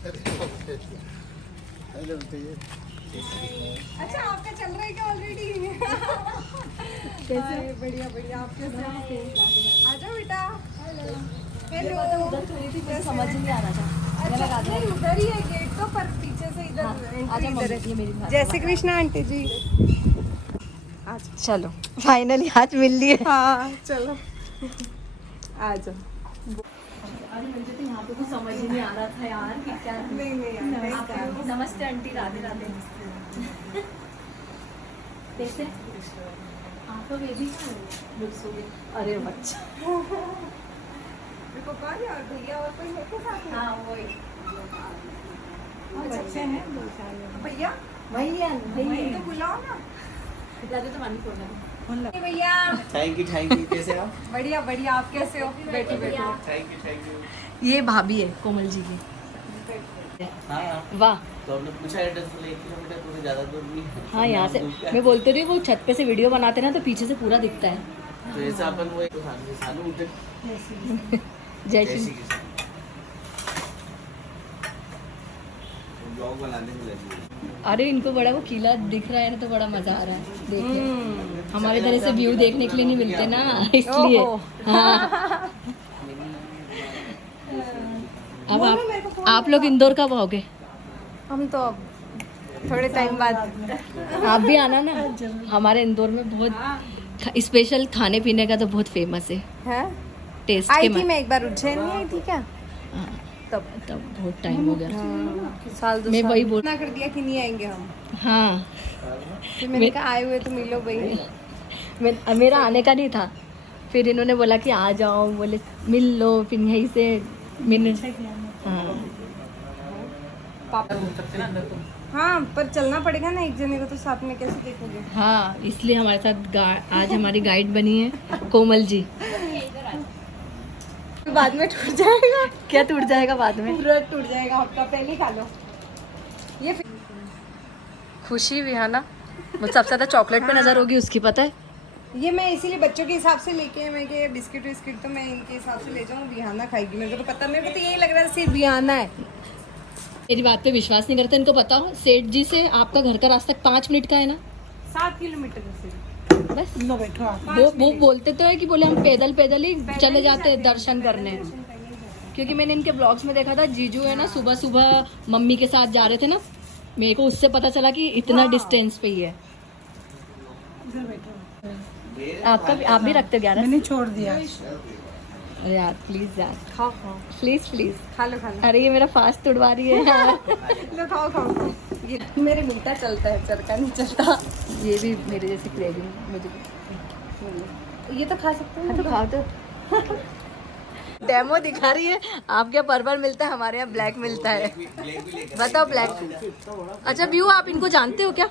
अच्छा आपका चल रहा है क्या ऑलरेडी? कैसे? बढ़िया बढ़िया। आप कैसे? आ जाओ बेटा। हेलो। उधर चली थी, मुझे समझ ही नहीं आ रहा था। अच्छा नहीं उधर ही है गेट तो, पर पीछे से इधर एंट्री इधर है। जय श्री कृष्ण आंटी जी। चलो फाइनली आज मिल लिए। हाँ चलो आ जाओ। अरे मुझे तो यहाँ पे कुछ समझ ही नहीं आ रहा था यार कि क्या। नहीं नहीं नमस्ते आंटी, राधे राधे। कैसे आपका बेबी लुक्स हो गई? अरे बच्चा देखो कौन है और भैया और कोई है के साथ में? हाँ वही बच्चे हैं दो चार भैया भैया भैया तो बुलाओ ना। राधे तो मानी खोलना भैया थैंक यू कैसे हो? बढ़िया बढ़िया। आप कैसे हो? बैठो बैठो। थैंक यू ये भाभी है कोमल जी की। हाँ वाह। तो हमने पूछा एड्रेस, 1 किलोमीटर तो ज़्यादा दूर नहीं है। हाँ यहाँ से मैं बोलते रही, वो छत पे से वीडियो बनाते ना तो पीछे से पूरा दिखता है। तो ऐसा अपन वो एक सालू उठे जय श्री ब्लॉग बनाने में लगी। अरे इनको बड़ा वो किला दिख रहा है ना तो बड़ा मजा आ रहा है देखने। हमारे इधर से व्यू देखने के लिए नहीं मिलते ना, इसलिए। हाँ। अब आप लोग इंदौर कब आओगे? हम तो अब थोड़े टाइम बाद। आप भी आना ना। हमारे इंदौर में बहुत स्पेशल खाने पीने का तो बहुत फेमस है। हैं? टेस्ट आई के थी मैं एक बार उज्जैन नहीं आई थी क्या? हाँ, तब बहुत टाइम हो गया। साल दो मैं साल वही बोल। ना कर दिया कि नहीं आएंगे हम। हाँ फिर मैंने कहा आए हुए तो मिलो भाई। मेरा आने का नहीं था, फिर इन्होंने बोला कि आ जाओ, बोले मिल लो, फिर यहीं से मैंने। हाँ पापा हाँ पर चलना पड़ेगा ना एक जने को, तो साथ में कैसे देखोगे? हाँ, इसलिए हमारे साथ आज हमारी गाइड बनी है कोमल जी। बाद में टूट जाएगा। क्या टूट जाएगा बाद में? पूरा टूट जाएगा। हफ्ता पहले खा लो ये। खुशी भी है ना, मुझे सबसे ज्यादा चॉकलेट पे नजर होगी उसकी, पता है। ये मैं इसीलिए बच्चों के हिसाब से लेके मैं कि बिस्किट विस्किट तो मैं इनके हिसाब से ले जाऊँ। बिहाना खाएगी, मेरे को तो पता, मेरे को तो यही लग रहा है सिर्फ बिहाना है। मेरी बात पे विश्वास नहीं करते। इनको पता हो सेठ जी से आपका घर का रास्ता 5 मिनट का है ना? 7 किलोमीटर से बस वो बोलते तो है कि बोले हम पैदल पैदल ही चले जाते हैं दर्शन करने। क्योंकि मैंने इनके ब्लॉग्स में देखा था, जीजू है ना सुबह सुबह मम्मी के साथ जा रहे थे ना, मेरे को उससे पता चला कि इतना डिस्टेंस पे ही है। आप भी रखते हो 11? मैंने छोड़ दिया। अरे यार प्लीज यार, खाओ खाओ प्लीज प्लीज खा लो खा लो। अरे ये मेरा फास्ट तुड़वा रही है यार। लो खाओ खाओ खाओ। ये मेरे मीठा चलता है, चरका नहीं चलता। ये भी मेरे जैसे क्रेविंग मुझे। ये तो खा सकते हैं। तो खाओ तो। डेमो दिखा रही है। आपके यहाँ पर्पल मिलता है, हमारे यहाँ ब्लैक मिलता है। बताओ ब्लैक। अच्छा व्यू, आप इनको जानते हो क्या?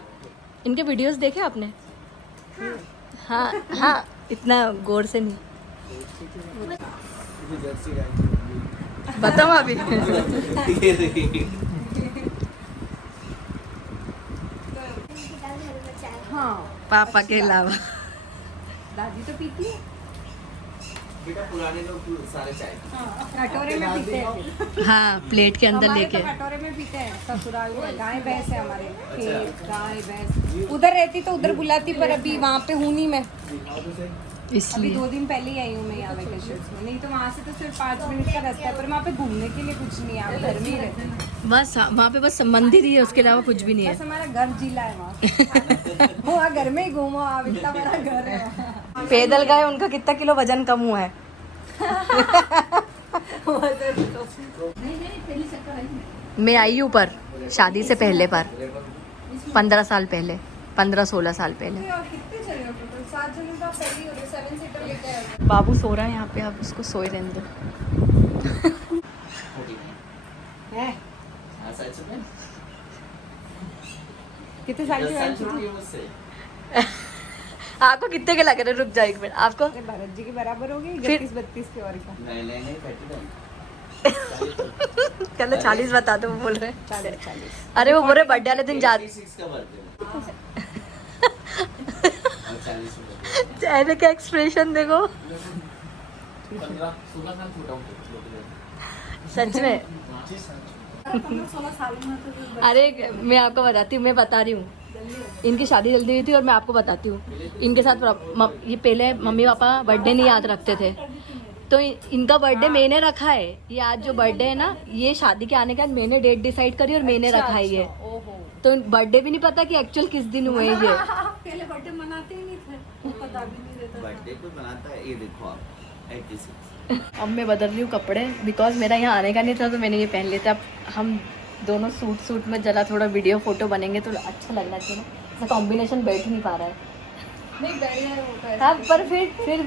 इनके वीडियोस देखे आपने? हाँ हाँ, इतना गौर से नहीं। बताओ अभी। हाँ पापा के अलावा दादी तो पीती है। बेटा पुराने लोग सारे चाय कटोरे में पीते हैं। हाँ, प्लेट के अंदर हमारे लेके। तो कटोरे में पीते हैं ससुराल में। गाय भैंस है हमारे खेत, गाय भैंस। उधर रहती तो उधर बुलाती, पर अभी वहाँ पे हूँ नहीं मैं। अभी इसलिए 2 दिन पहले ही आई हूँ मैं यहाँ वेकेशन में। नहीं तो वहाँ से तो सिर्फ 5 मिनट का रास्ता है, पर वहाँ पे घूमने के लिए कुछ नहीं है। आप घर में ही रहते हैं। बस वहाँ पे बस मंदिर ही है, उसके अलावा कुछ भी नहीं है। बस हमारा घर जिला है वहाँ। वहाँ घर में ही घूमो आप, इतना बड़ा घर है वहाँ। पैदल गए, उनका कितना किलो वजन कम हुआ है। मैं आई हूँ पर शादी से पहले, पर 15 साल पहले, 15-16 साल पहले। और कितने चले हो टोटल? 7 जने तो आप पहले ही हो गए। 7 सीटर लेके आए हो। बाबू सो रहा है यहाँ पे, आप उसको सोए रहने दो। हैं? हाँ सच में कितने साल की साल हो? छोटी है मुझसे। आपको कितने के लग रहे? रुक जाओ 1 मिनट। आपको अरे भरत जी के बराबर हो गई। फिर- 31-32 के और का। नहीं 32 चलो 40 बता दो, वो बोल रहे हैं। 40। अरे वो बोल रहे बर्थडे वाले दिन जा। 46 का बर्थडे 40 में चेहरे का एक्सप्रेशन देखो। 15-16 साल छोटा हूँ। सच में अरे मैं आपको बताती हूँ, मैं बता रही हूँ, इनकी शादी जल्दी हुई थी और मैं आपको बताती हूँ इनके साथ ये पहले मम्मी पापा बर्थडे नहीं याद रखते थे, तो इनका बर्थडे मैंने रखा है। ये आज जो बर्थडे है ना, ये शादी के आने के बाद मैंने डेट डिसाइड करी और मैंने रखा है ये। तो बर्थडे भी नहीं पता कि एक्चुअल किस दिन हुए ये। पहले बर्थडे मनाते ही नहीं थे, पता भी नहीं रहता। बर्थडे को बनाता है, ये देखो आप 86। अब मैं बदल रही हूँ कपड़े, बिकॉज मेरा यहाँ आने का नहीं था तो मैंने ये पहन लिए थे। अब हम दोनों सूट में जरा थोड़ा वीडियो फोटो बनेंगे तो अच्छा लगना चाहिए ना, कॉम्बिनेशन बैठ नहीं पा रहा है। नहीं बैठ, हाँ पर फिर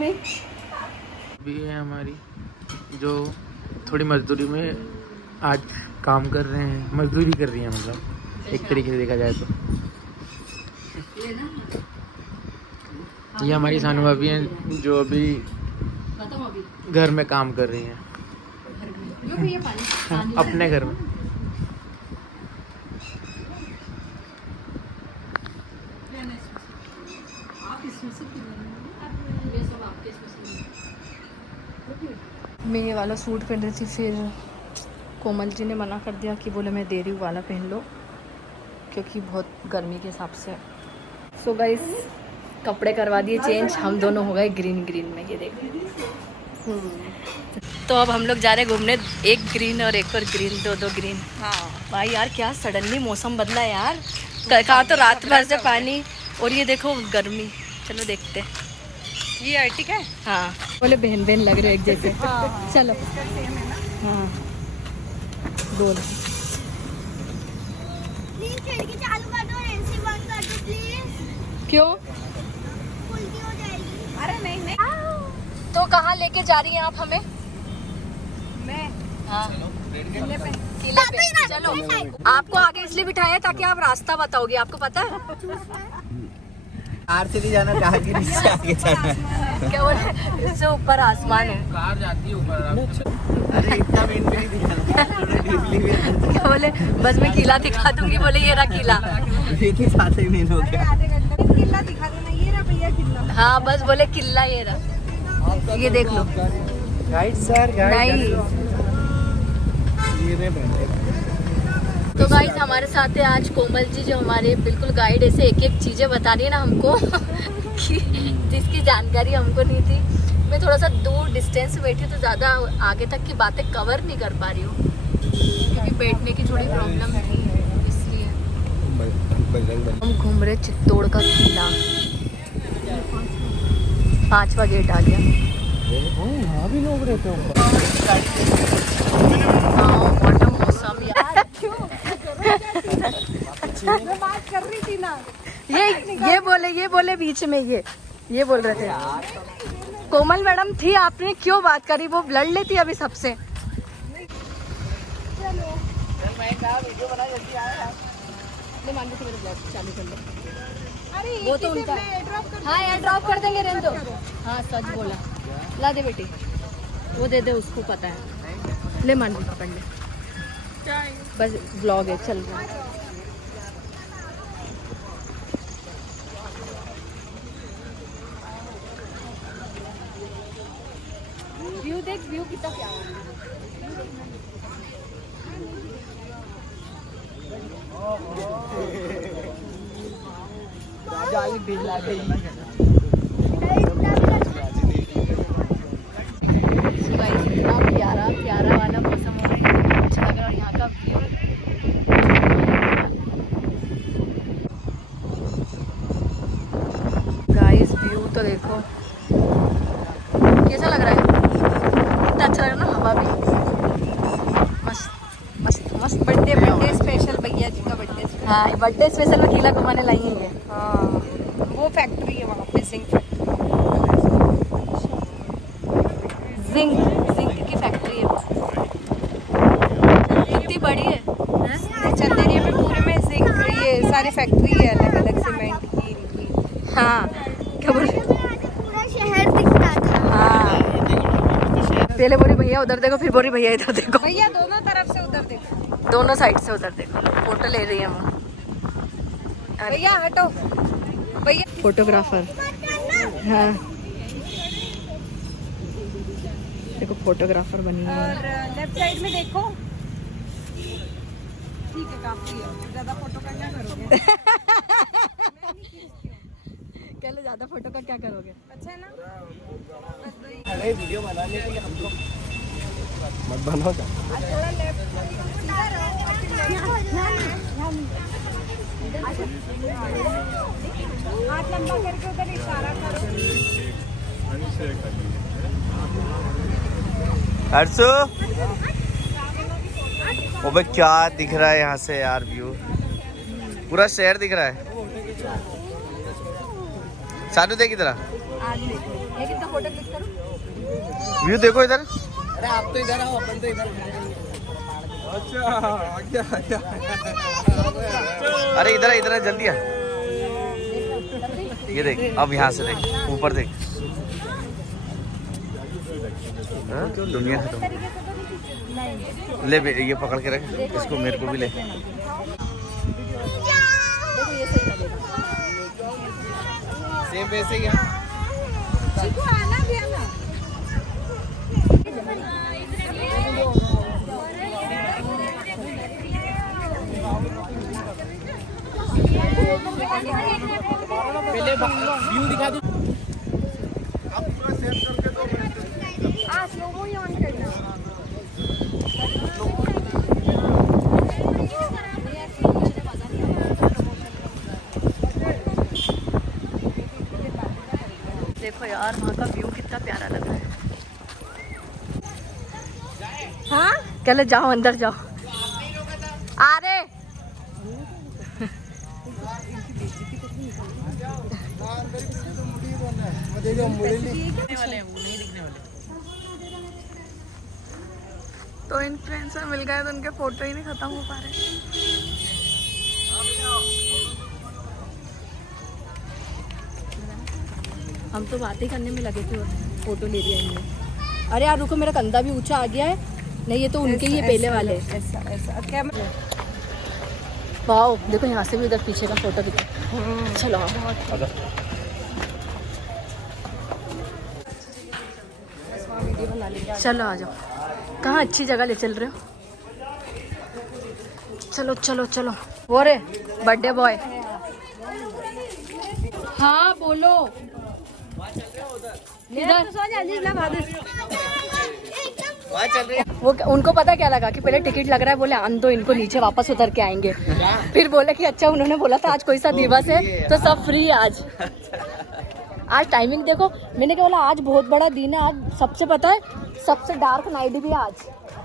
भी है हमारी, जो थोड़ी मजदूरी में आज काम कर रहे हैं, मजदूरी कर रही है, मतलब एक तरीके से देखा जाए तो। ये हमारी सानू भाभी हैं जो अभी घर में काम कर रही हैं अपने घर में। मैं ये वाला सूट पहन रही थी, फिर कोमल जी ने मना कर दिया कि बोले मैं दे रही हूँ वाला पहन लो, क्योंकि बहुत गर्मी के हिसाब से। सो गाइस कपड़े करवा दिए चेंज, हम दोनों हो गए ग्रीन में, ये देखो। तो अब हम लोग जा रहे हैं घूमने, एक ग्रीन और एक और ग्रीन, दो ग्रीन। हाँ भाई यार क्या सडनली मौसम बदला है यार, कहा तो रात भर से पानी और ये देखो गर्मी। चलो देखते हैं। ये अर्टिका है। हाँ बोले बहन लग रहे हो एक जैसे। चलो हाँ बोल। प्लीज खिड़की चालू कर दो और एसी बंद कर दो प्लीज, क्यों? उल्टी हो जाएगी। अरे नहीं तो कहाँ लेके जा रही हैं आप हमें? मैं हाँ किले पे। किले पे चलो। आपको आगे इसलिए बिठाया ताकि आप रास्ता बताओगे, आपको पता है? कार से नहीं जाना, कार के नीचे आगे जाना। क्या बोले, इससे ऊपर आसमान है। कार जाती है ऊपर। अरे इतना मेन भी नहीं दिखाना। क्या बोले, बस मैं किला दिखा दूंगी, बोले ये रहा किला। ये तो साथ ही मेन हो गया। आधे घंटे किला दिखा देना, ये रहा भैया किला। हाँ बस बोले किला ये रहा, ये देख लो। गाइड सर, नहीं तो गाइस हमारे साथ है आज कोमल जी, जो हमारे बिल्कुल गाइड, ऐसे एक चीज़ें बता रही है ना हमको कि जिसकी जानकारी हमको नहीं थी। मैं थोड़ा सा दूर डिस्टेंस में बैठी हूँ तो ज़्यादा आगे तक की बातें कवर नहीं कर पा रही हूँ, क्योंकि बैठने की थोड़ी प्रॉब्लम थी, इसलिए। हम घूम रहे चित्तौड़ का किला, 5वां गेट आ गया। यहाँ भी लोग रहते हो। मौसम यार मैं बात कर रही थी ना। ये बोले बीच में ये बोल रहे थे। कोमल मैडम थी, आपने क्यों बात करी? वो लड़ लेती अभी सबसे। चालू कर लो। अरे वो तो उनका, हाँ यार ड्रॉप कर देंगे, रहने दो। हाँ सच बोला, ला दे बेटी, वो दे दे, उसको पता है। ले मान पकड़ ले, बस ब्लॉग है चल रहा है। व्यू देख, व्यू कितना प्यारा है। इतना प्यारा वाला मौसम हो रहा है, अच्छा लग रहा है। और यहाँ का व्यू, गाइस व्यू तो देखो कैसा लग रहा है, कितना अच्छा लग रहा है ना, हवा भी मस्त मस्त मस्त। बर्थडे स्पेशल, भैया जी का बर्थडे। हाँ बर्थडे स्पेशल में किला घुमाने लाई है ये। हाँ वो फैक्ट्री है वहाँ पे, जिंक फैक्ट्री। जिंक की फैक्ट्री है वो, कितनी बड़ी है। चंदेरिया में पूरे में जिंक, ये सारी फैक्ट्री है अलग अलग, सीमेंट की, इनकी। हाँ क्या बोल रहे? पूरा शहर दिख रहा था। हाँ पहले बोरी भैया उधर देखो, फिर बोरी भैया इधर देखो, भैया दोनों तरफ से उधर देखो। दोनों साइड से उधर देखो। फोटो ले रही है वो, भैया हटो भैया। फोटोग्राफर। हाँ देखो फोटोग्राफर बनी है। और लेफ्ट साइड में देखो, ठीक है, काफी है। ज्यादा फोटो का क्या करोगे? कह लो ज्यादा फोटो का क्या करोगे? अच्छा है ना? बस वही। अरे वीडियो बनाने के लिए हम लोग मत बनाओ। थोड़ा लेफ्ट इधर आओ, हाथ लंबा करके उधर इशारा करो। हर्षु, ओबे क्या दिख रहा है यहाँ से यार, व्यू पूरा शहर दिख रहा है। सानू देख इधर, आज देखो ये कितना फोटो क्लिक करूं? व्यू देखो इधर। अरे आप तो इधर आओ, अपन तो इधर। अरे इधर है, इधर है, जल्दी आ। ये देख, अब यहाँ से देख, ऊपर देख। हाँ, दुनिया खत्म। ले ये पकड़ के रख, इसको मेरे को भी ले। देखो ये सही लगेगा। सेम वैसे ही है। चिकू आना भी आना। पहले व्यू दिखा दो। स्लो मो ही ऑन करना। देखो यार वहाँ का व्यू कितना प्यारा लग रहा है। हाँ? चलो जाओ अंदर जाओ। आ रहे तो इन्फ्लुएंसर मिल गए तो उनके फोटो ही नहीं खत्म हो पा रहे। हम तो बातें करने में लगे थे और फोटो ले लिया इन्होंने। अरे यार रुको, मेरा कंधा भी ऊंचा आ गया है। नहीं ये तो उनके ही पहले वाले हैं। ऐसा ऐसा कैमरा। वाओ देखो यहाँ से भी उधर पीछे का फोटो दिखा। चलो आओ। वीडियो बना लेंगे। चलो आ जाओ। कहाँ अच्छी जगह ले चल रहे हो? चलो चलो चलो। वो रे बर्थडे बॉय। हाँ बोलो। इधर वहाँ चल रही है। वो उनको पता क्या लगा कि पहले टिकट लग रहा है, बोले आन दो इनको, नीचे वापस उतर के आएंगे। फिर बोले कि अच्छा उन्होंने बोला था आज कोई सा दिवस है तो सब फ्री है आज। आज टाइमिंग देखो, मैंने क्या बोला आज बहुत बड़ा दिन है। आज सबसे पता है सबसे डार्क नाइट भी है आज।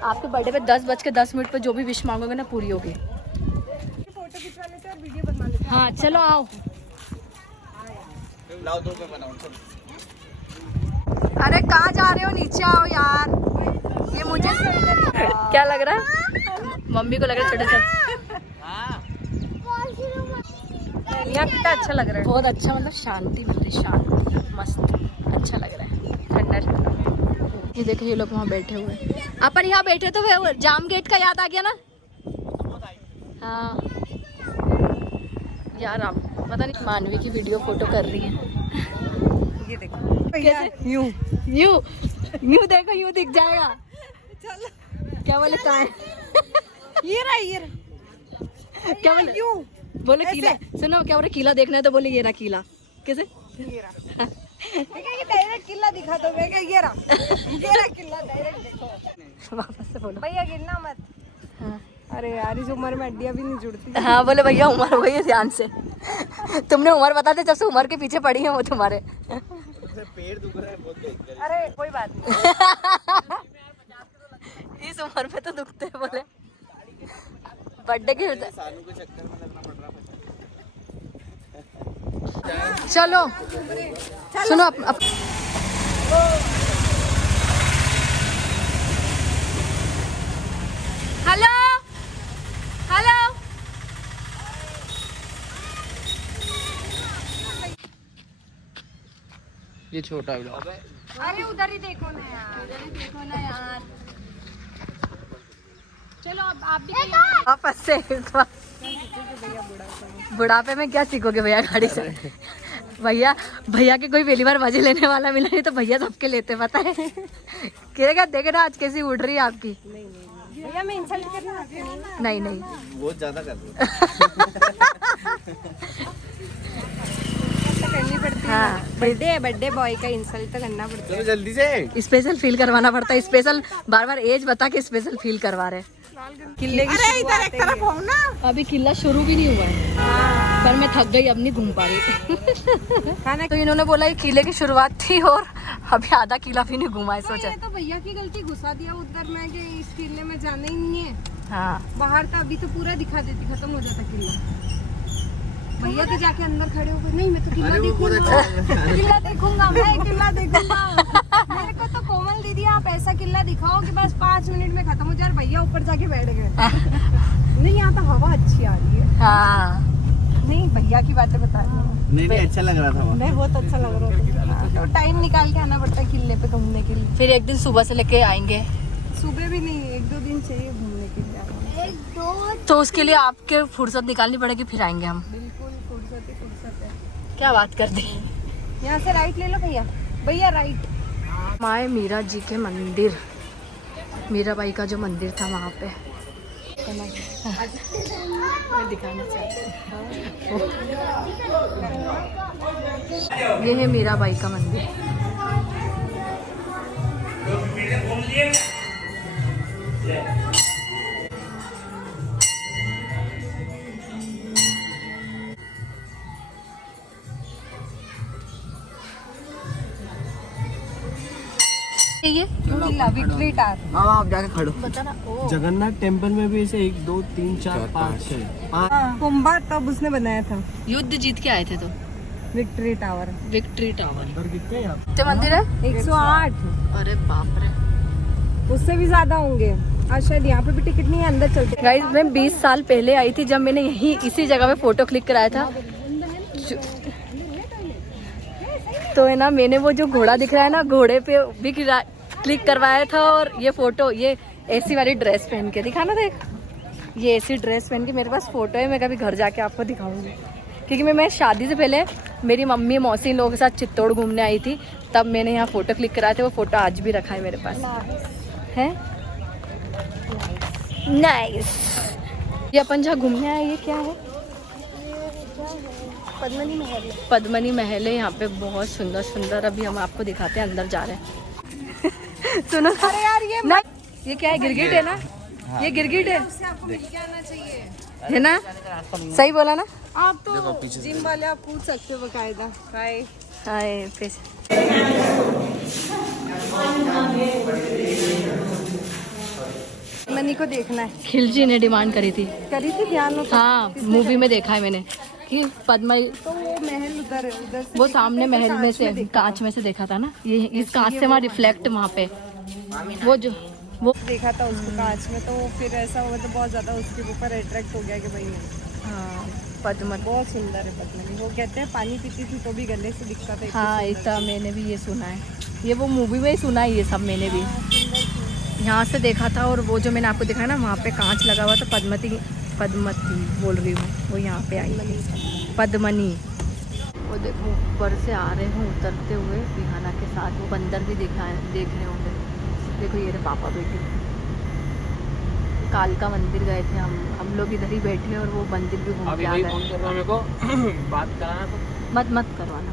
आपके बर्थडे पे 10:10 पे जो भी विश मांगोगे ना पूरी होगी। फोटो खिंचवा लेते हैं और वीडियो बना लेते हैं। हाँ चलो आओ। लाओ 2 पे बनाओ। अरे कहाँ जा रहे हो? नीचे आओ यार। ये मुझे क्या लग रहा है? मम्मी को लग रहा है छोटा सा। यहाँ कितना अच्छा लग रहा है। बहुत अच्छा, मतलब शांति मिल रही, शांति मस्त अच्छा लग रहा है, ठंडा ठंडा। ये देखो ये लोग वहाँ बैठे हुए हैं। अपन यहाँ बैठे तो वो जाम गेट का याद आ गया ना। हाँ यार आप पता नहीं मानवी की वीडियो फोटो कर रही है। ये देखो कैसे? यूं यूं देखो, यूं दिख जाएगा। चलो क्या बोले कहाँ है? ये रहा ये रहा। क्या बोले? यूं बोले किला। सुनो क्या बोले, किला देखना है तो बोले ये रहा किला। कैसे? ये रहा। ये डायरेक्ट किला दिखा दो। मैं ये रहा किला डायरेक्ट देखो। वापस से बोलो। भैया गिरना मत। हाँ। अरे यार इस उम्र में हड्डियां भी नहीं जुड़ती। हाँ बोले भैया उमर हो गई है, ध्यान से। तुमने उमर बताते जब से उमर के पीछे पड़ी है वो तुम्हारे। पेड़ दुख रहा है बहुत देख। अरे कोई बात नहीं। इस उम्र में तो दुखते हैं बोले। बर्थडे के सानू को चक्कर में लगना पड़ रहा है। चलो सुनो हेलो हेलो। ये छोटा ब्लॉग। अरे उधर ही देखो ना यार। चलो अब आप भी वापस से। बुढ़ापे में क्या सीखोगे भैया गाड़ी से? भैया के कोई पहली बार मजे लेने वाला मिला नहीं तो भैया सबके लेते, पता है। क्या देख रहा आज कैसी उड़ रही है आपकी। भैया मैं इंसल्ट करना आती हूँ। नहीं नहीं, बहुत ज्यादा कर रहे तो करनी पड़ती है। हाँ। बर्थडे बॉय का इंसल्ट तो करना पड़ता चलो जल्दी से। स्पेशल फील करवाना पड़ता है, स्पेशल बार बार एज बता के स्पेशल फील करवा रहे। किले की शुरुआत है ये। अभी किला शुरू भी नहीं हुआ है, पर मैं थक गई, अब नहीं घूम पा रही। खाना तो इन्होंने बोला ये किले की शुरुआत थी और अभी आधा किला भी नहीं घुमा है, सोचा। ये तो भैया की गलती, घुसा दिया उधर में कि इस किले में जाना ही नहीं है। हाँ बाहर था, अभी तो पूरा दिखा देती, खत्म हो जाता किला। भैया तो जाके अंदर खड़े हो गए, नहीं मैं तो किला देखूंगा, किला देखूंगा, मैं किला देखूंगा। मेरे को तो कोमल दीदी आप ऐसा किला दिखाओ कि बस 5 मिनट में खत्म हो जाए। भैया ऊपर जाके बैठ गए। नहीं यहाँ तो हवा अच्छी आ रही है। हाँ, नहीं भैया की बातें बता रही हूँ। नहीं अच्छा लग रहा था वहाँ। नहीं बहुत अच्छा लग रहा था। तो टाइम निकाल के आना पड़ता है किले पे घूमने के लिए। फिर एक दिन सुबह से लेके आएंगे, सुबह भी नहीं, 1-2 दिन चाहिए घूमने के लिए। तो उसके लिए आपके फुर्सत निकालनी पड़ेगी, फिर आएंगे हम। बिल्कुल फुर्सत ही फुर्सत है। क्या बात कर दी। यहाँ से राइट ले लो भैया, भैया राइट। माए मीरा जी के मंदिर, मीराबाई का जो मंदिर था वहाँ पे मैं दिखाना चाहती हूँ। ये है मीराबाई का मंदिर। ये किला विक्ट्री टावर। हाँ आप जाके खड़ो। बताना। जगन्नाथ टेम्पल में भी ऐसे 1 2 3 4 5 6 कुंभा तब उसने बनाया था युद्ध जीत के आए थे तो विक्ट्री टावर। विक्ट्री टावर और कितने यहाँ कितने मंदिर है? 108, अरे बाप रे। उससे भी ज्यादा होंगे। आज शायद यहाँ पे भी टिकट नहीं है, अंदर चलते। गाइस मैं 20 साल पहले आई थी, जब मैंने यही इसी जगह पे फोटो क्लिक कराया था। तो है ना, मैंने वो जो घोड़ा दिख रहा है ना, घोड़े पे भी क्लिक करवाया था। और ये फोटो, ये ऐसी वाली ड्रेस पहन के दिखाना, देख ये ऐसी ड्रेस पहन के मेरे पास फोटो है। मैं कभी घर जाके आपको दिखाऊंगी, क्योंकि मैं शादी से पहले मेरी मम्मी मौसी लोगों के साथ चित्तौड़ घूमने आई थी, तब मैंने यहाँ फोटो क्लिक कराए थे। वो फोटो आज भी रखा है मेरे पास है। नाइस। ये अपन जहाँ घूमने आए, ये क्या है? पद्मनी महल। पद्मनी महल है यहाँ पे, बहुत सुंदर सुंदर। अभी हम आपको दिखाते हैं, अंदर जा रहे हैं। सुनो, अरे यार ये ये क्या है? गिरगिट है ना? ये गिरगिट है, उससे आपको मिल के आना चाहिए। है ना? सही बोला ना? आप तो जिम वाले, आप पूछ सकते हो बकायदा। हाय हाय फिश। मनी को देखना है। खिलजी ने डिमांड करी थी ध्यान हो। हाँ, मूवी में देखा है मैंने कि पद्मा, तो वो महल उधर है, उधर से वो सामने महल में से, कांच में से देखा था ना। ये इस कांच से वहाँ रिफ्लेक्ट, वहाँ पे वो जो वो देखा था उसको कांच में। तो फिर ऐसा हुआ तो बहुत ज्यादा उसके ऊपर अट्रैक्ट हो गया कि भाई नहीं। हाँ, पद्मा बहुत सुंदर है पद्मनी। वो कहते हैं पानी पीती थी तो भी गले से दिखता था। हाँ, इतना मैंने भी ये सुना है। ये वो मूवी में ही सुना है ये सब मैंने भी। यहाँ से देखा था। और वो जो मैंने आपको दिखाया ना, वहाँ पे कांच लगा हुआ था। पद्मती बोल रही हूँ, वो यहाँ पे आई थी, पद्मनी। वो देखो ऊपर से आ रहे हैं उतरते हुए बिहाना के साथ। वो बंदर भी देख रहे होंगे। देखो ये रहे पापा बेटी। कालका मंदिर गए थे हम लोग, इधर ही बैठे और वो मंदिर भी घूम के आ गए। मेरे को बात कराना तो मत करवाना।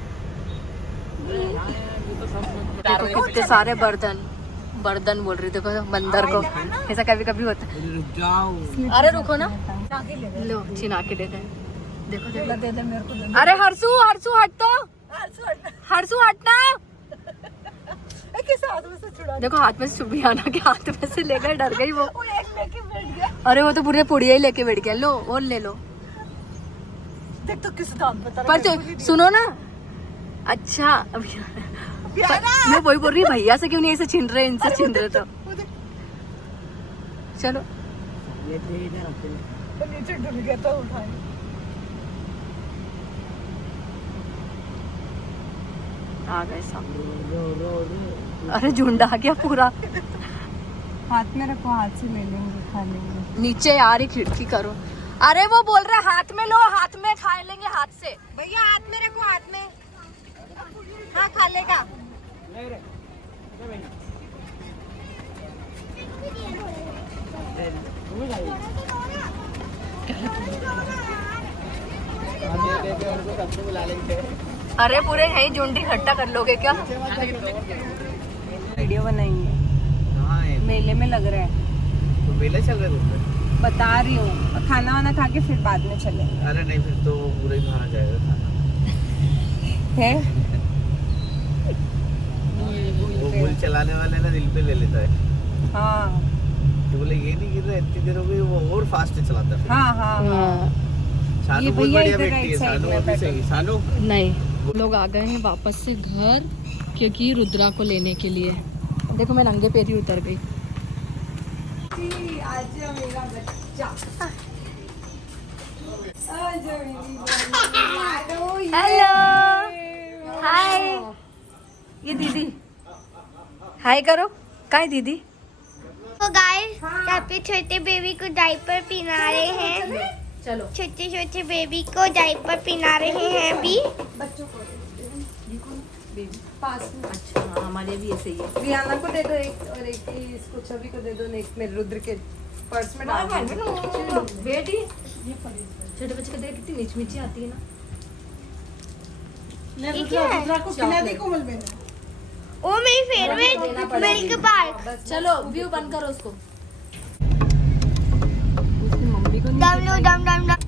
देखो कितने सारे बर्तन बोल रही। देखो बंदर को ऐसा कभी कभी होता है। अरे रुको ना, लो छिना के दे दे। देखो दे दे मेरे को। अरे हर्षू हट तो, हर्षू हटना। देखो हाथ में से बिहाना के हाथ में से लेकर डर गई वो। अरे वो तो पूरे पुड़िया ही लेके बैठ गया। लो और ले लो। देख तो किस दाम पे पर सुनो ना, अच्छा अभी मैं वही बोल रही, भैया से क्यों नहीं ऐसे छीन रहे, इनसे छीन रहे। तो चलो नीचे डुल गया तो उठाए। आ गए सामने। अरे झुंड आ गया पूरा। हाथ में रखो, हाथ से ले लेंगे, खा लेंगे। नीचे यार ही खिड़की करो। अरे वो बोल रहे हाथ में लो, हाथ में खा लेंगे हाथ से। भैया हाथ में रखो, हाथ में। हाँ खा लेगा। अरे पूरे है झुंड इकट्ठा कर लोगे क्या? वीडियो बनाएंगे, मेले में लग रहा है तो मेला चल रहा है तुम बता रही हूँ। खाना वाना खा के फिर बाद में चलेंगे। अरे नहीं फिर तो पूरा ही खाना जाएगा खाना है वो बुल चलाने वाले ना दिल पे ले लेता है हाँ तो बोले ये नहीं गिर रहा इतनी देर हो गई वो और फास्ट चलाता है हाँ हाँ हाँ। सानू ये बहुत भैया बढ़िया इधर बैठती है right side सानू में अभी सही सानू नहीं, लोग आ गए हैं वापस से घर क्योंकि रुद्रा को लेने के लिए। देखो मैं नंगे पैर ही उतर गई। हेलो हाय, ये दीदी हाय करो। काय दीदी? तो गाइस यहाँ पे छोटे बेबी को डायपर पहना रहे हैं। चलो छोटे छोटे बेबी को डायपर पहना रहे हैं अभी। अच्छा हाँ, हमारे भी ऐसे ही है। रियाना को दे दो एक, और एक इसको छवि को दे दो, एक मेरे रुद्र के पर्स में डाल दो। बेटी छोटे बच्चे को देख कितनी मिचमिची आती है ना। ओ मेरी फेवरेट मिल्क बार। चलो व्यू बंद करो उसको। दम लो दम दम दम।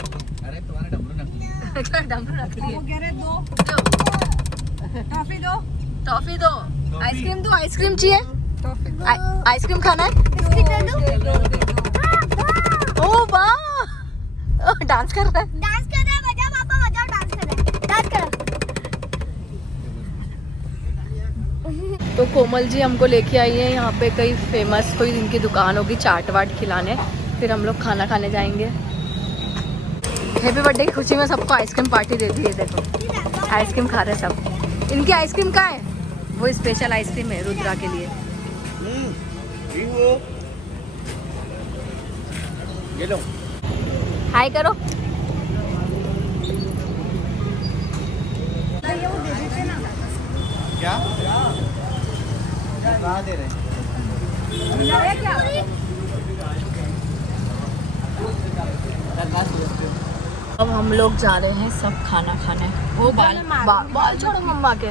अरे तुम्हारे डब्लू नकली डमरू रख लिए। वो कह रहे दो टॉफी दो, टॉफी दो, आइसक्रीम दो। आइसक्रीम चाहिए? आइसक्रीम खाना है? बिस्किट दे दो। ओ वाह, डांस कर रहा है। डांस कर रहा है, बजाओ पापा बजाओ, डांस कर रहा है, डांस करो। तो कोमल जी हमको लेके आई है यहाँ पे कई फेमस कोई इनकी दुकान होगी चाट वाट खिलाने, फिर हम लोग खाना खाने जाएंगे। हैप्पी बर्थडे की खुशी में सबको आइसक्रीम पार्टी दे दी है। देखो आइसक्रीम खा रहे हैं सब। इनकी आइसक्रीम कहाँ है? वो स्पेशल आइसक्रीम है रुद्रा के लिए। ये लो हाय करो। क्या कहाँ दे रहे हैं अब हम लोग जा रहे हैं सब खाना खाने। वो बाल छोड़ो मम्मा के।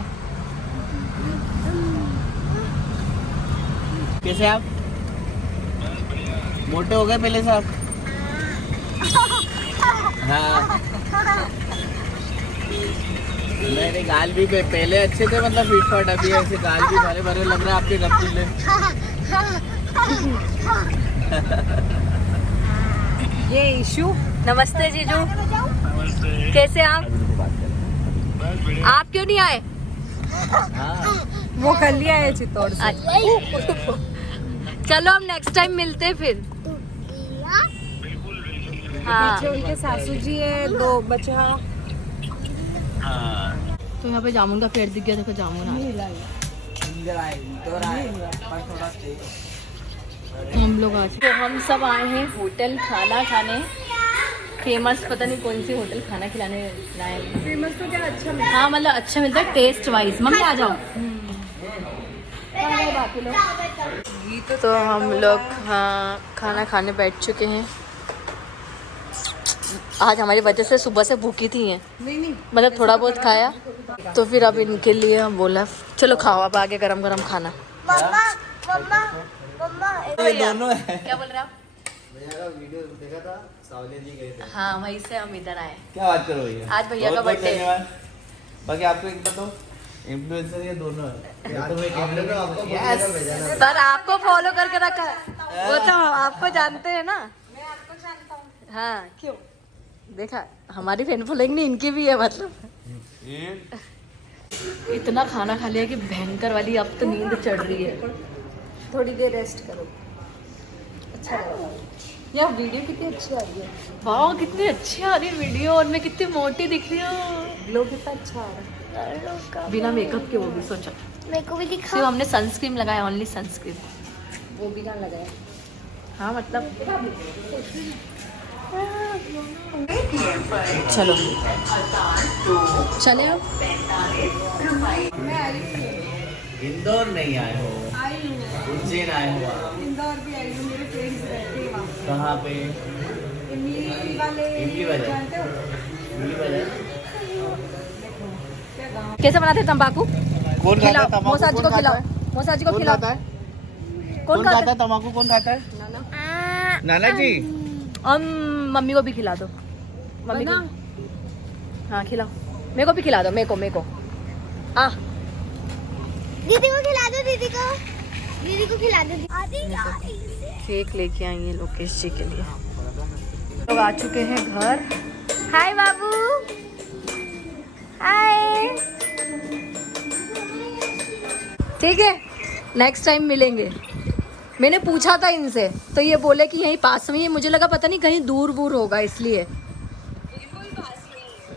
कैसे आप मोटे हो गए पहले से आप? हाँ मेरे गाल भी पहले अच्छे थे, मतलब फिट फाट, अभी ऐसे गाल भी भरे भरे लग रहे हैं आपके रसगुल्ले। ये इशू। नमस्ते जीजू, कैसे आप क्यों नहीं आए? वो कल ही आए चित्तौड़ से। चलो हम नेक्स्ट टाइम मिलते हैं फिर। हाँ पीछे उनके सासू जी है, दो बच्चा। तो यहाँ पे जामुन का पेड़ दिख गया। देखो जामुन आ रहा है। तो हम लोग आज तो हम सब आए हैं होटल खाना खाने। फेमस पता नहीं कौन सी होटल खाना खिलाने लाए। फेमस तो क्या अच्छा हाँ मतलब अच्छा मिलता है टेस्ट वाइज। मम्मी आ जाओ। तो हम लोग हाँ खाना खाने बैठ चुके हैं। आज हमारी वजह से सुबह से भूखी थी हैं, मतलब थोड़ा बहुत खाया। तो फिर अब इनके लिए हम बोला चलो खाओ अब आगे गरम गरम खाना। मम्मा मम्मा मम्मा ये दोनों है। क्या बोल रहे आप? वीडियो देखा था, सावले जी गए थे। हाँ वहीं से हम इधर आए। क्या बात करो भैया, आज भैया का बहुत-बहुत बर्थडे है। धन्यवाद। बाकी आपको एक बताओ, इन्फ्लुएंसर ये दोनों है। तो मैं कैमरे में आपको भेजा पर आपको फॉलो करके रखा है। वो तो आपको जानते हैं ना। मैं आपको जानता हूँ। हाँ क्यों देखा हमारी फैन फॉलोइंग नहीं इनकी भी है मतलब। इतना खाना खा लिया कि भयंकर वाली अब तो नींद चढ़ रही है। थोड़ी देर रेस्ट करो, अच्छा लगेगा। यार वीडियो कितनी अच्छी आ रही है। वाह कितनी अच्छी आ रही है वीडियो, और मैं कितनी मोटी दिख रही हूँ। ग्लो कितना अच्छा आ रहा है। बिना मेकअप के वो भी सोचा। मेरे को भी दिखा। सिर्फ हमने सनस्क्रीन लगाया, ओनली सनस्क्रीन। वो भी ना लगाया। हाँ मतलब चलो चले अब। इंदौर नहीं आए हो, उज्जैन आए हो। इंदौर भी आई हूँ, मेरे फ्रेंड्स रहते हैं कहाँ पे? इमली वाले इमली वाले? जानते हो? इमली वाले? कैसे बनाते हैं तंबाकू? कौन खाता है खिलाओ तम्बाकू? मोसा जी को कौन खिलाओ, खाता है? मोसा जी को कौन खिलाओ। खाता है? कौन खाता है? तम्बाकू कौन खाता है? नाना जी। मम्मी को भी खिला दो। मम्मी को हाँ खिलाओ, मेरे को भी खिला दो, मेरे को आ दीदी को खिला दो, दीदी को खिला दो। केक लेके आई है लोकेश जी के लिए। लोग आ चुके हैं घर। हाय बाबू, हाय। ठीक है, नेक्स्ट टाइम मिलेंगे। मैंने पूछा था इनसे तो ये बोले कि यहीं पास में ही है। मुझे लगा पता नहीं कहीं दूर होगा इसलिए।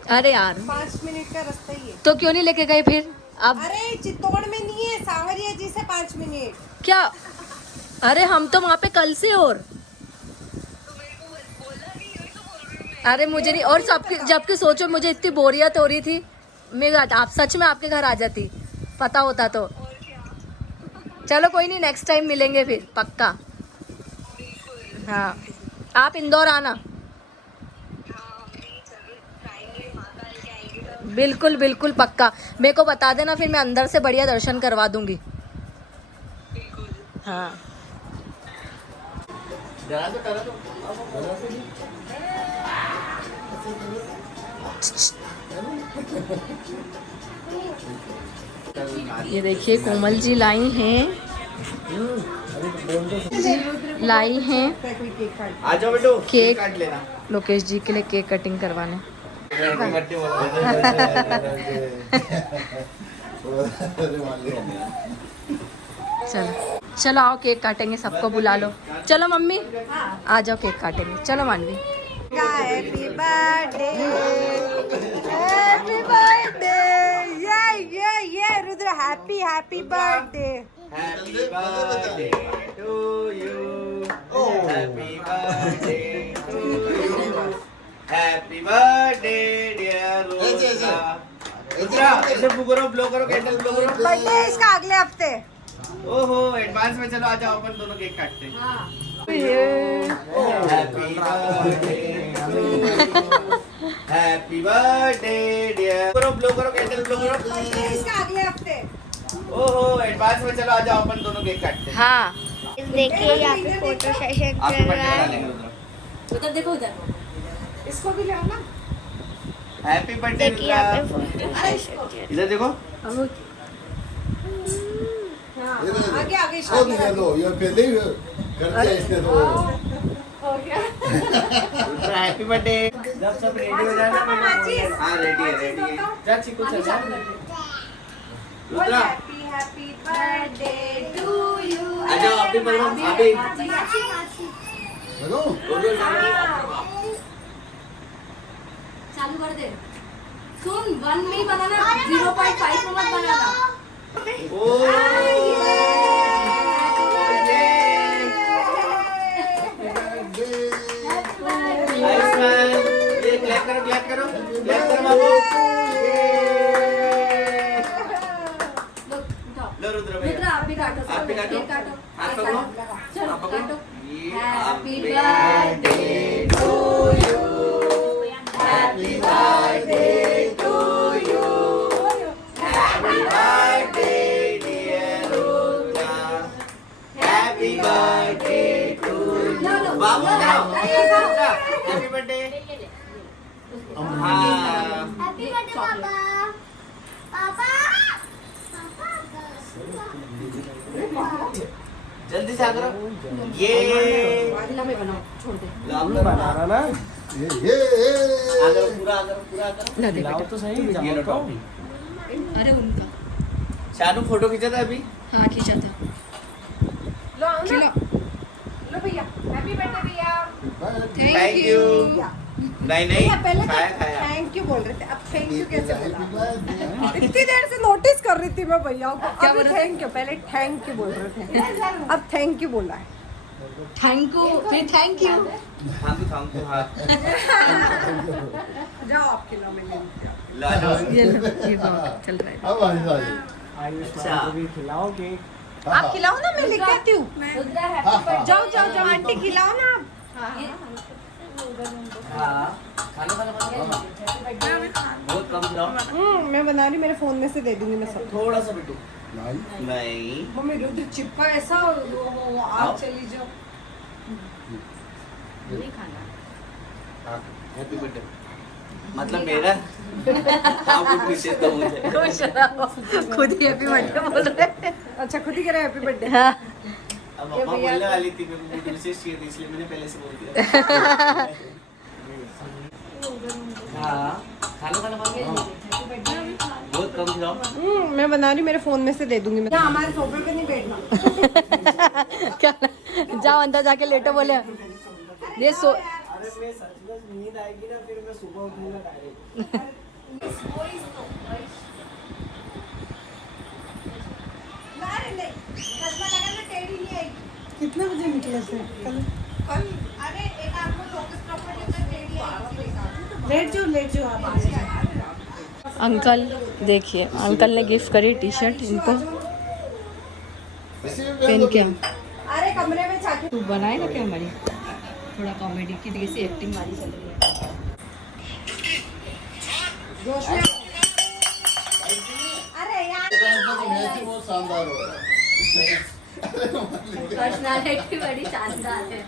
अरे यार 5 मिनट का रास्ता ही है। तो क्यों नहीं लेके गए फिर? अब अरे चित्तौड़ में नहीं है, सांवरिया जी से 5 मिनट। क्या? अरे हम तो वहाँ पे कल से और अरे मुझे नहीं, और सबके जबकि सोचो मुझे इतनी बोरियत हो रही थी, मैं आप सच में आपके घर आ जाती पता होता तो। चलो कोई नहीं, नेक्स्ट टाइम मिलेंगे फिर पक्का। हाँ आप इंदौर आना। बिल्कुल बिल्कुल पक्का, मेरे को बता देना, फिर मैं अंदर से बढ़िया दर्शन करवा दूंगी। हाँ ये देखिए कोमल जी लाई हैं आ जाओ बेटू, केक काट लेना। लोकेश जी के लिए केक कटिंग करवाने। चलो चलो आओ केक काटेंगे, सबको बुला लो। चलो मम्मी आ जाओ केक काटेंगे। चलो मानवी। हैप्पी बर्थडे, हैप्पी बर्थडे, ये Rudra happy birthday. Happy birthday to you. Happy birthday to you. Happy birthday dear Rosa. Rudra, इसे ब्लो करो, कैंडल ब्लो करो। बर्थडे इसका अगले हफ्ते। ओहो, एडवांस में चलो आ जाओ, अपन दोनों केक काटते हैं। Happy birthday dear. ब्लो करो, कैंडल ब्लो करो। बर्थडे इसका अगले हफ्ते। ओहो, एडवांस में चलो आ जाओ, अपन दोनों केक काटते हैं। हाँ देखिए यहाँ पे फोटो सेशन आपको चल बर्थडे रहा बना है। लेंगे रुद्रा। उधर देखो, उधर इसको भी ले आओ ना। हैप्पी बर्थडे देखिए यहाँ पे रुद्रा। फोटो सेशन चल रहा है। इधर देखो। हाँ, आगे रुद्रा हैप्पी बर्थडे। जब सब रेडी हो जाए ना, हाँ रेडी है। जा चिकू चल जा। Rudra happy birthday to you. आ जाओ, आप भी बोलो, आप भी। चालू कर दे। सुन 1 में ही बनाना, 0.5 में मत बनाना। क्लैप करो बाबू। लो रुद्र भैया, रुद्रा आप भी काटो, आप भी काटो। केक काटो, हाथ केक पकड़ो। काटो। चलो आप पकड़ो। काटो। Happy birthday to you, happy birthday to you, happy birthday dear Rudra. Happy birthday to बाबू। Happy birthday. हाँ हैप्पी बर्थडे पापा। जल्दी से आ करो। ये बनाओ, छोड़ दे। बना रहा ना आ करो, पूरा आ करो। ना दे लाओ बेटा। तो सही ये जाओ लो तो। अरे उनका शानू फोटो खींचा था अभी। हाँ खींचा था। लो आओ ना। खिला। लो भैया, हैप्पी बर्थडे भैया। Thank you. नहीं पहले खाया। थैंक यू बोल रहे थे, अब थैंक यू कैसे बोला? इतनी देर से नोटिस कर रही थी मैं भैया को। क्या अब बोल रहे थैंक यू, पहले थैंक यू बोल रहे थे, अब थैंक यू बोला है। थैंक यू, फिर थैंक यू। थैंक यू हाँ। जाओ आप खिलाओ, मैंने ला जाओ। ये लो, ये बहुत चल रहा है। आयुष्मान को भी खिलाओ केक। आप खिलाओ ना, मैं लेके आती हूँ। जाओ जाओ जाओ आंटी खिलाओ ना आप। बहुत कम खाओ। मैं बना रही, मेरे फोन में से दे दूंगी मैं सब। थोड़ा सा बिट्टू। नहीं मम्मी रुद्र चिपका ऐसा वो आग चली जो नहीं खाना। हैप्पी बर्थडे मतलब मेरा आप खुश है तो मुझे खुद ही हैप्पी बर्थडे बोल रहे हैं। अच्छा खुद ही कह रहे हैप्पी बर्थडे। हाँ। अब मम्मा बोलने वाली थी मेरे को मुझे विशेष चाहिए थी इसलिए मैंने पहले से बोल दिया। हाँ खाना बहुत कम खाओ। मैं बना रही, मेरे फोन में से दे दूंगी मैं। हमारे सोफे पे नहीं बैठना। क्या जाओ अंदर जाके लेटो बोले ये सो अरे मैं सच में नींद आएगी ना फिर मैं सुबह उठूंगा डायरेक्ट। कितने बजे निकले थे कल? लेट जाओ आप। अंकल देखिए अंकल ने गिफ्ट करी टी शर्ट इनको पेन क्या अरे कमरे में जाके तू बनाएगा क्या हमारी थोड़ा कॉमेडी की जैसी एक्टिंग वाली चल रही है। जोश में। अरे यार पर्सनालिटी बड़ी शानदार है।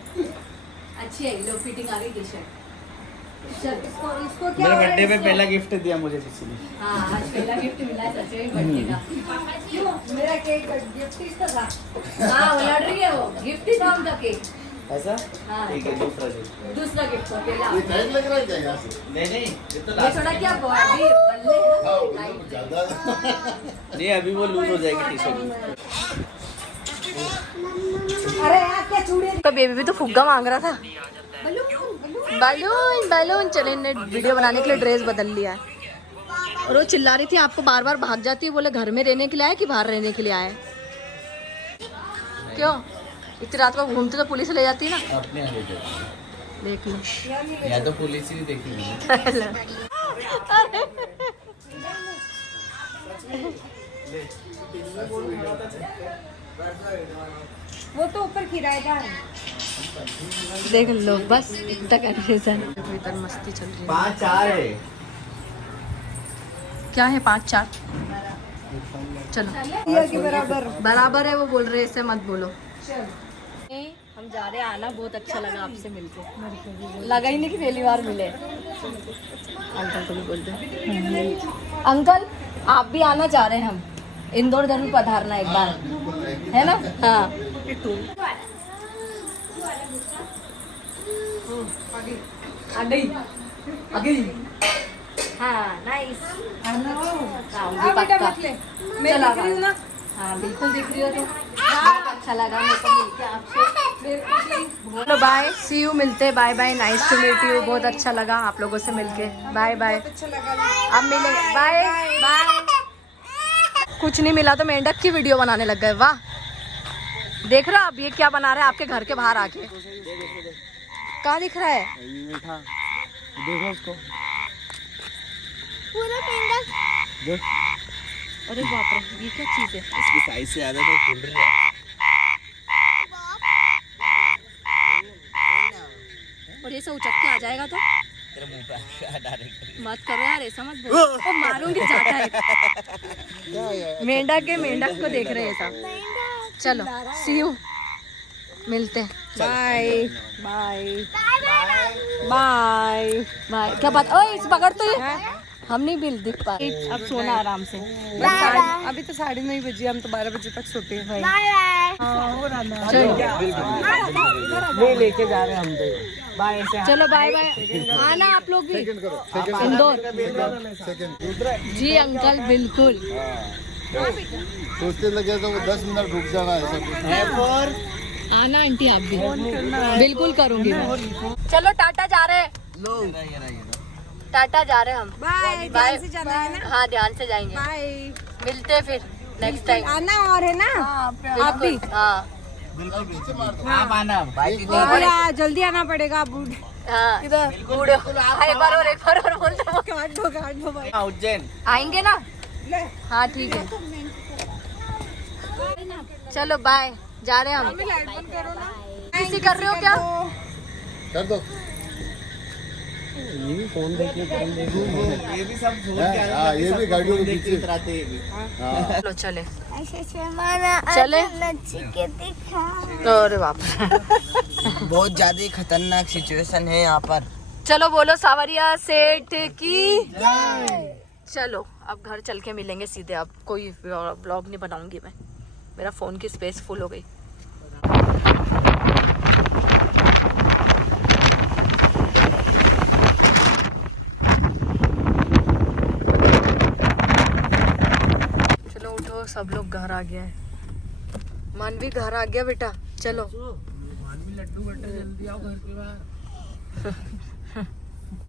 अच्छी है लो फिटिंग आ गई टी शर्ट। इसको क्या मेरे बर्थडे पे पहला गिफ्ट दिया मुझे किसी ने। हाँ आज पहला गिफ्ट मिला है सच में बर्थडे का। क्यों मेरा केक गिफ्ट इसका था। हाँ वो लड़ रही है वो गिफ्ट ही था उनका केक। ऐसा हाँ। ठीक है दूसरा गिफ्ट। दूसरा गिफ्ट था पहला लग रहा है क्या यहाँ से नहीं ये तो ये लास्ट थोड़ा क्या बॉडी बल्ले है ना नहीं अभी वो लूज हो जाएगी टी शर्ट। अरे यार क्या चूड़ियां तो बेबी भी तो फुग्गा मांग रहा था बैलून बैलून चले ने वीडियो बनाने के लिए ड्रेस बदल लिया है और वो चिल्ला रही थी आपको बार बार भाग जाती है बोले घर में रहने के लिए आए कि बाहर रहने के लिए आए क्यों इतनी रात को घूमते तो पुलिस ले जाती है ना अपने यहाँ लेते देख लो या तो पुलिस ही देखी मैंने। वो तो ऊपर खिराएगा। देख लो बस इतना कन्फ्यूजन इधर मस्ती चल रही है 5-4 है। क्या है 5-4 चलो के बराबर। बराबर है वो बोल रहे ऐसे मत बोलो हम जा रहे हैं आना बहुत अच्छा लगा आपसे मिलके लगा ही नहीं कि पहली बार मिले अंकल को भी बोल दो अंकल आप भी आना चाह रहे हैं हम इंदौर जरूर पधारना एक बार है ना हाँ हाँ नाइस मैं दिख रही हूँ ना। हाँ बिल्कुल दिख रही हो तो बहुत अच्छा लगा मेरे को मिलके आपसे बोलो बाय सी यू मिलते bye bye nice to meet you बहुत अच्छा लगा आप लोगों से मिलके बाय बाय अच्छा लगा। अब मिलेंगे बाय बाय कुछ नहीं मिला तो मेंढक की वीडियो बनाने लग गए वाह देख रहा अब ये क्या बना रहे हैं आपके घर के बाहर आके कहाँ दिख रहा है देखो उसको पूरा मेंढक अरे बाप रे ये क्या चीज है इसकी साइज से ज्यादा तो फूल रही है। और ये सब उचक के आ जाएगा तो तेरे मुंह पे डायरेक्ट मत करो यार ऐसा मत बोलो ओ मारूंगी जाता है मेंढक के मेंढक को देख रहे हैं सब चलो सी यू मिलते हैं बाय बाय बाय बाय क्या बात ओए इस पकड़ तो ये हम नहीं बिल दिख पा अब सोना आराम से अभी तो 9:30 बजे हम तो 12 बजे तक सोते हैं भाई। बाय नहीं लेके जा रहे हैं हम तो बाय ऐसे चलो बाय बाय आना आप लोग भी इंदौर जी अंकल बिल्कुल सोचते लगे तो 10 मिनट रुक जाना ऐसा कुछ आना आंटी आप भी बिल्कुल करूंगी मैं चलो टाटा जा रहे हैं टाटा जा रहे हैं हम बाय ध्यान से जाना है ना। हाँ ध्यान से जाएंगे बाय मिलते हैं फिर नेक्स्ट टाइम आना और है ना आप भी। हाँ आप आना भाई और जल्दी आना पड़ेगा अब। हाँ बूढ़ो एक बार और बोलते हो काट दो भाई। उज्जैन आएंगे ना हाँ ठीक है चलो बाय जा रहे हैं हम लाइट बंद करो ना। किसी कर रहे हो क्या कर दो ये भी फोन देखने को हम देख रहे हैं। ये भी सब सोच के आए हाँ, ये भी गाड़ियों के देख के पीछे। इतराते हैं ये भी। चलो चले ऐसे शर्माना चले? नच्ची के दिखा। अरे बाप बहुत ज्यादा खतरनाक सिचुएशन है यहाँ पर। चलो बोलो सावरिया सेठ की चलो अब घर चल के मिलेंगे सीधे। अब कोई ब्लॉग नहीं बनाऊंगी मैं, मेरा फोन की स्पेस फुल हो गई। चलो उठो, सब लोग घर आ गया है। मानवी घर आ गया बेटा, चलो। लड्डू बट्टे जल्दी आओ घर के बाहर।